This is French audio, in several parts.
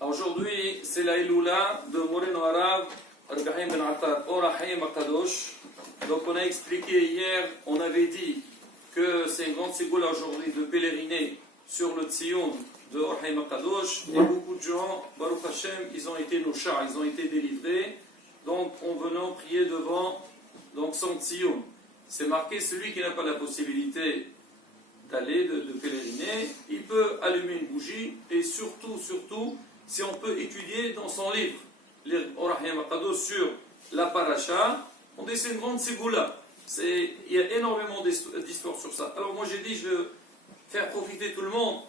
Aujourd'hui, c'est la Iloula de Moreno Arabe, Rabbi Ben Attar, Orahim Akadosh. Donc, on a expliqué hier, on avait dit que c'est une grande ségoula aujourd'hui de pèleriner sur le Tzion de Orahim Akadosh. Et beaucoup de gens, Baruch Hashem, ils ont été nos chats, ils ont été délivrés. Donc, en venant prier devant son Tzion. C'est marqué, celui qui n'a pas la possibilité d'aller, de pèleriner, il peut allumer une bougie et surtout, si on peut étudier dans son livre, Orahim Akadosh sur la paracha, on dit c'est une grande ségoula. Il y a énormément d'histoires sur ça. Alors moi j'ai dit, je vais faire profiter tout le monde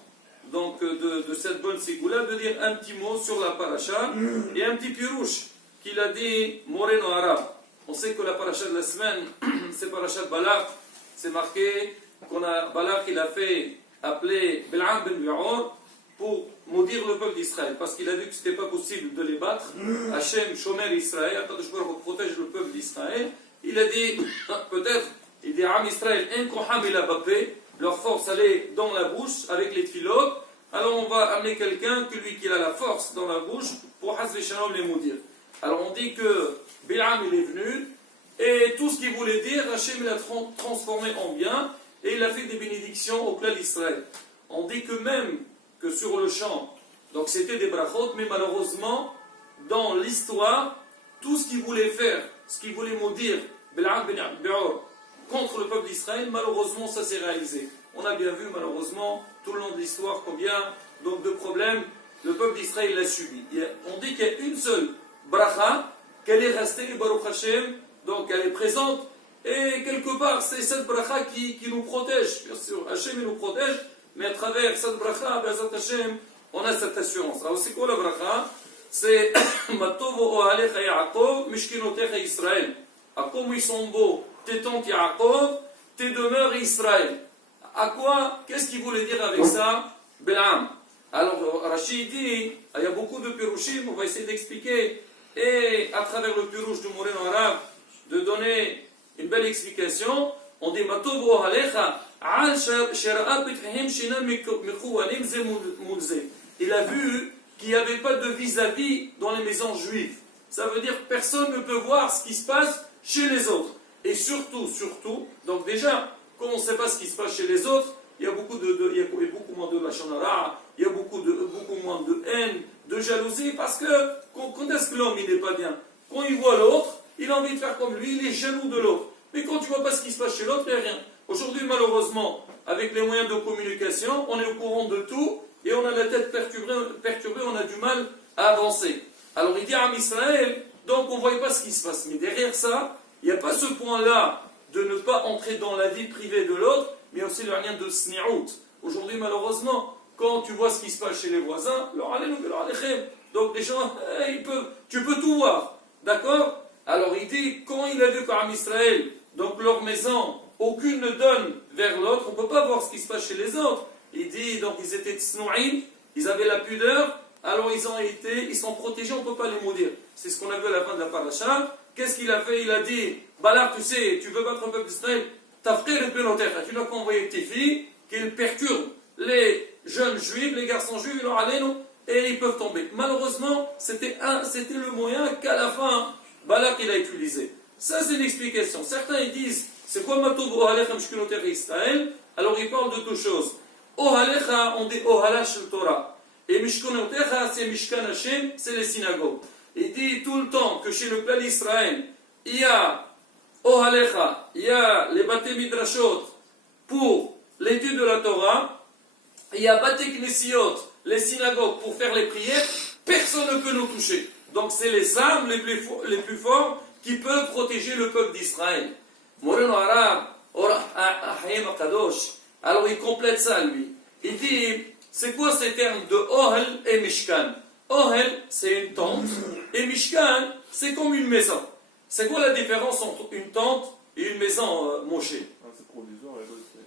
donc, de cette bonne ségoula, de dire un petit mot sur la paracha et un petit pirouche qu'il a dit Moreno Arabe. On sait que la paracha de la semaine, c'est paracha de Balak, c'est marqué Balak il a fait appeler Bil'am ben Bu'or pour maudire le peuple d'Israël, parce qu'il a vu que ce n'était pas possible de les battre. Hachem, Shomer Israël, Akadosh Baruch Hu protège le peuple d'Israël. Il a dit, peut-être, il dit Am Israël, en koham el abapé, leur force allait dans la bouche avec les tfilotes, alors on va amener quelqu'un, lui qui a la force dans la bouche, pour Hazve Shalom les maudire. Alors on dit que Bil'am il est venu, et tout ce qu'il voulait dire, Hachem l'a transformé en bien, et il a fait des bénédictions au peuple d'Israël. On dit que même que sur le champ, donc c'était des brachot, mais malheureusement, dans l'histoire, tout ce qu'il voulait faire, ce qu'il voulait maudire, Bil'am ben Bu'or, contre le peuple d'Israël, malheureusement ça s'est réalisé. On a bien vu malheureusement, tout le long de l'histoire, combien donc, de problèmes le peuple d'Israël l'a subi. On dit qu'il y a une seule bracha, qu'elle est restée, Baruch Hashem, donc elle est présente, et quelque part c'est cette bracha qui nous protège, bien sûr, Hashem il nous protège, mais à travers cette bracha, Bezat Hashem, on a cette assurance. Alors c'est quoi la bracha? C'est Matovo Ohalecha Yaakov, Mishkinotecha Israël. À comme ils sont beaux, tes tentes Yaakov, tes demeures Israël. À quoi? Qu'est-ce qu'il voulait dire avec ça? Bil'am. Alors Rachid dit, il y a beaucoup de pirouchim, on va essayer d'expliquer, et à travers le pirouche du Moreno Arabe, de donner une belle explication. On dit Matovo Ohalecha. Il a vu qu'il n'y avait pas de vis-à-vis dans les maisons juives. Ça veut dire que personne ne peut voir ce qui se passe chez les autres. Et surtout, donc déjà, comme on ne sait pas ce qui se passe chez les autres, il y a beaucoup moins de lachonara, il y a beaucoup moins de haine, de jalousie, parce que quand est-ce que l'homme il n'est pas bien? Quand il voit l'autre, il a envie de faire comme lui, il est jaloux de l'autre. Mais quand tu ne vois pas ce qui se passe chez l'autre, il n'y a rien. Aujourd'hui, malheureusement, avec les moyens de communication, on est au courant de tout et on a la tête perturbée, on a du mal à avancer. Alors il dit à Israël, donc on ne voyait pas ce qui se passe. Mais derrière ça, il n'y a pas ce point-là de ne pas entrer dans la vie privée de l'autre, mais aussi le lien de sni'out. Aujourd'hui, malheureusement, quand tu vois ce qui se passe chez les voisins, donc les gens, tu peux tout voir. D'accord? Alors il dit, quand il a vu qu'Am Israël, donc leur maison, aucune ne donne vers l'autre, on ne peut pas voir ce qui se passe chez les autres. Il dit, donc ils étaient tsnou'in, ils avaient la pudeur, alors ils sont protégés, on ne peut pas les maudire. C'est ce qu'on a vu à la fin de la paracha. Qu'est-ce qu'il a fait? Il a dit, Balak, tu sais, tu veux battre le peuple d'Israël, tu n'as qu'à envoyer tes filles, qu'ils perturbent les jeunes juifs, les garçons juifs, et ils peuvent tomber. Malheureusement, c'était le moyen qu'à la fin, Balak il a utilisé. Ça c'est l'explication. Certains ils disent, c'est quoi Matov Ohalecha Mishkinotecha Israël? Alors ils parlent de deux choses. Ohalecha, on dit Ohala Shel Torah. Et Mishkinotecha, c'est Mishkan Hashem, c'est les synagogues. Il dit tout le temps que chez le peuple d'Israël, il y a Ohalecha, il y a les Bate Midrashot pour l'étude de la Torah, il y a Bate Knesiot, les synagogues pour faire les prières, personne ne peut nous toucher. Donc c'est les armes les plus fortes qui peuvent protéger le peuple d'Israël. Moreno Arabe, Orahim Akadosh, alors il complète ça lui. Il dit, c'est quoi ces termes de Ohel et Mishkan? Ohel, c'est une tente, et Mishkan, c'est comme une maison. C'est quoi la différence entre une tente et une maison, Moshe? C'est provisoire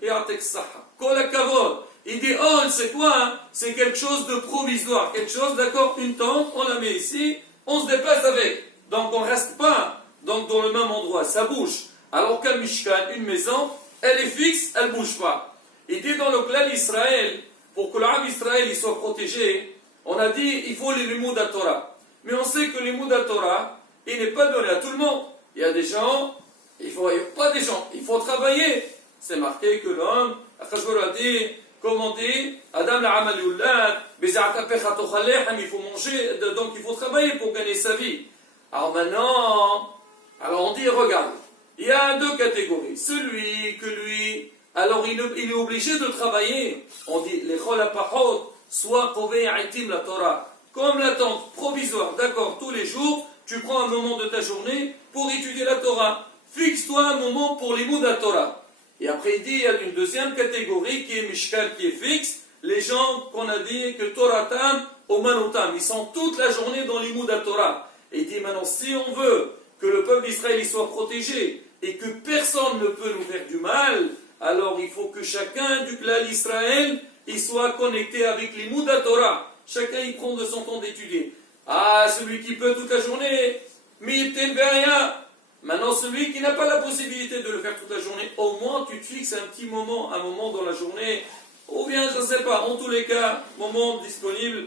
et Ateksaha. Kol Kavod. Il dit, Ohel, c'est quoi hein? C'est quelque chose de provisoire, quelque chose, d'accord, une tente, on la met ici, on se déplace avec. Donc on ne reste pas donc, dans le même endroit, ça bouge. Alors qu'un Mishkan, une maison, elle est fixe, elle ne bouge pas. Il dit dans le clan d'Israël, pour que l'âme d'Israël soit protégé, On a dit il faut les Limoud à Torah. Mais on sait que les Limoud à Torah, il n'est pas donné à tout le monde. Il y a des gens, il faut travailler. C'est marqué que l'homme, Achashverosh a dit, comme on dit, Adam la'amal yulad, beza'atapecha tochalechem, il faut manger, donc il faut travailler pour gagner sa vie. Alors maintenant, on dit, regarde, il y a deux catégories. Celui que lui, alors il est obligé de travailler. On dit, les chol apachot, soit kovei aitim la Torah. Comme l'attente provisoire, d'accord, tous les jours, tu prends un moment de ta journée pour étudier la Torah. Fixe-toi un moment pour l'imoud à Torah. Et après il dit, il y a une deuxième catégorie qui est Mishkal, qui est fixe. Les gens qu'on a dit que Toratam, Omanotam, ils sont toute la journée dans l'imoud à Torah. Et il dit maintenant, si on veut que le peuple d'Israël y soit protégé et que personne ne peut nous faire du mal, alors il faut que chacun du clan d'Israël il soit connecté avec l'imoud à Torah. Chacun y prend de son temps d'étudier. Ah, celui qui peut toute la journée, Miten Veria. Maintenant, celui qui n'a pas la possibilité de le faire toute la journée, au moins tu te fixes un petit moment, un moment dans la journée, ou bien, je ne sais pas, en tous les cas, moment disponible,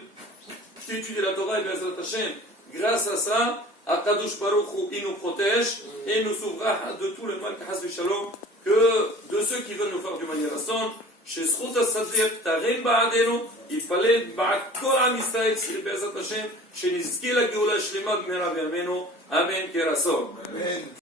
tu étudies la Torah et Bezrat Hashem. Grâce à ça, Akadosh Baruch Hu, il nous protège et nous sauvera de tout le mal, que de ceux qui veulent nous faire du mal Rasson. שזכות הסדיר תרים בעדנו, יתפלל בעד כל עם ישראל בעזרת השם, שנזכה לגאולה שלמה במהרה בימינו, אמן כן רצון.